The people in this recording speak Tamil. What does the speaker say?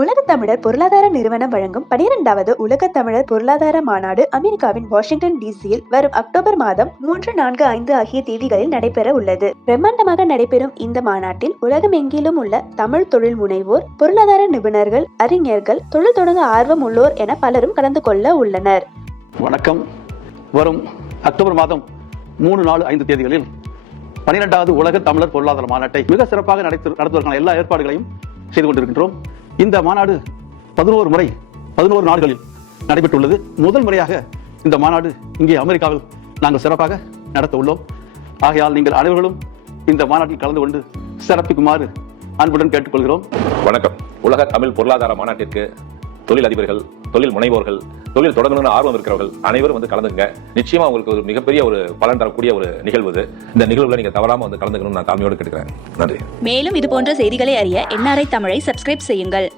உலகத் தமிழர் பொருளாதார நிறுவனம் வழங்கும் 12வது உலகத் தமிழர் பொருளாதார மாநாடு அமெரிக்காவின் வாஷிங்டன் டிசியில் வரும் அக்டோபர் மாதம் 3, 4, 5 ஆகிய தேதிகளில் நடைபெற உள்ளது. பிரம்மாண்டமாக நடைபெறும் இந்த மாநாட்டில் உலகமெங்கிலும் உள்ள தமிழ் தொழில் முனைவோர், பொருளாதார நிபுணர்கள், அறிஞர்கள், தொழில் தொடங்க ஆர்வம் உள்ளோர் என பலரும் கலந்து கொள்ள உள்ளனர். வணக்கம். வரும் அக்டோபர் மாதம் 3, 4, 5 தேதிகளில் 12வது உலக தமிழர் பொருளாதார மாநாட்டை மிக சிறப்பாக நடத்துவதற்கான எல்லா ஏற்பாடுகளையும் செய்து கொண்டிருக்கின்றோம். இந்த மாநாடு 11 நாடுகளில் நடைபெற்றுள்ளது. முதல் முறையாக இந்த மாநாடு இங்கே அமெரிக்காவில் நாங்கள் சிறப்பாக நடத்த உள்ளோம். ஆகையால் நீங்கள் அனைவர்களும் இந்த மாநாட்டில் கலந்து கொண்டு சிறப்பிக்குமாறு அன்புடன் கேட்டுக்கொள்கிறோம். வணக்கம். உலக தமிழ் பொருளாதார மாநாட்டிற்கு தொழில் அதிபர்கள், தொழில் முனைவோர்கள், தொழில் தொடங்கணும்னு ஆர்வம் இருக்கிறவர்கள் அனைவரும் வந்து கலந்துங்க. நிச்சயமா உங்களுக்கு ஒரு மிகப்பெரிய ஒரு பலன் தரக்கூடிய ஒரு நிகழ்வு இது. இந்த நிகழ்வுல நீங்க தவறாம வந்து கலந்துக்கணும்னு நான் தாழ்மையோடு கேட்டுக்கிறேன். நன்றி. மேலும் இது போன்ற செய்திகளை அறிய NRI தமிழை சப்ஸ்கிரைப் செய்யுங்கள்.